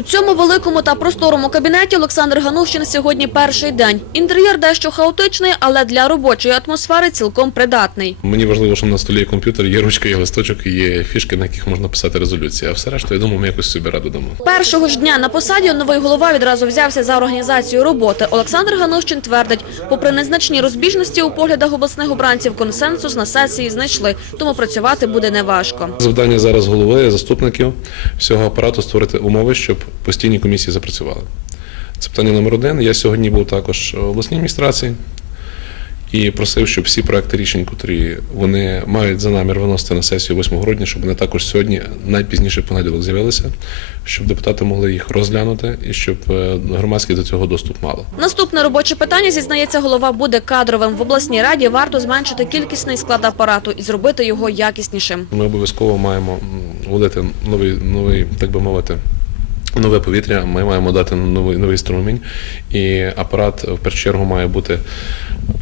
У цьому великому та просторому кабінеті Олександр Ганущин сьогодні перший день. Інтер'єр дещо хаотичний, але для робочої атмосфери цілком придатний. Мені важливо, що на столі є комп'ютер, є ручка, є листочок, є фішки, на яких можна писати резолюції. А все решта, я думаю, ми якось собі раду дамо. Першого ж дня на посаді новий голова відразу взявся за організацію роботи. Олександр Ганущин твердить, попри незначні розбіжності у поглядах обласних обранців, консенсус на сесії знайшли, тому працювати буде неважко. Завдання зараз голови, заступників всього апарату створити умови, щоб постійні комісії запрацювали. Це питання номер один. Я сьогодні був також в обласній адміністрації і просив, щоб всі проекти рішень, котрі вони мають за намір виносити на сесію 8 грудня, щоб вони також сьогодні, найпізніше понеділок, з'явилися, щоб депутати могли їх розглянути і щоб е, громадськість до цього доступ мала. Наступне робоче питання, зізнається голова, буде кадровим. В обласній раді варто зменшити кількісний склад апарату і зробити його якіснішим. Ми обов'язково маємо вводити новий, новий, так би мовити. Нове повітря, ми маємо дати новий новий струмінь, і апарат в першу чергу має бути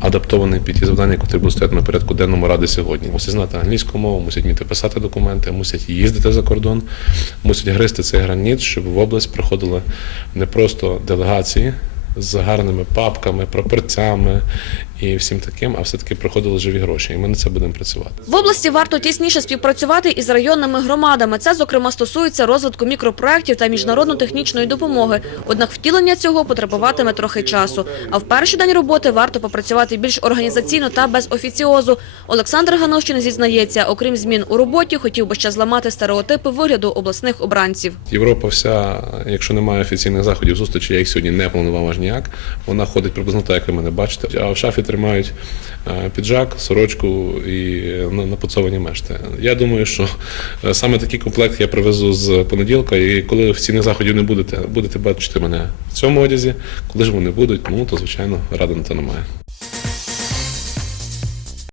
адаптований під ті завдання, які будуть стояти на порядку денному ради сьогодні. Мусять знати англійську мову, мусять вміти писати документи, мусять їздити за кордон, мусять гристи цей граніт, щоб в область приходили не просто делегації з гарними папками, прапорцями і всім таким, а все-таки приходили живі гроші. І ми на це будемо працювати. В області варто тісніше співпрацювати із районними громадами. Це, зокрема, стосується розвитку мікропроєктів та міжнародно-технічної допомоги. Однак втілення цього потребуватиме трохи часу. А в перший день роботи варто попрацювати більш організаційно та без офіціозу. Олександр Ганощин зізнається, окрім змін у роботі, хотів би ще зламати стереотипи вигляду обласних обранців. Європа вся, якщо немає офіційних заходів зустрічі, я їх сьогодні не планував аж ніяк. Вона ходить приблизно так, як ви мене бачите. А в шафі тримають е, піджак, сорочку і напоцовані мешти. Я думаю, що е, саме такий комплект я привезу з понеділка, і коли офіційних заходів не будете, будете бачити мене в цьому одязі. Коли ж вони будуть, ну то звичайно рада на те немає.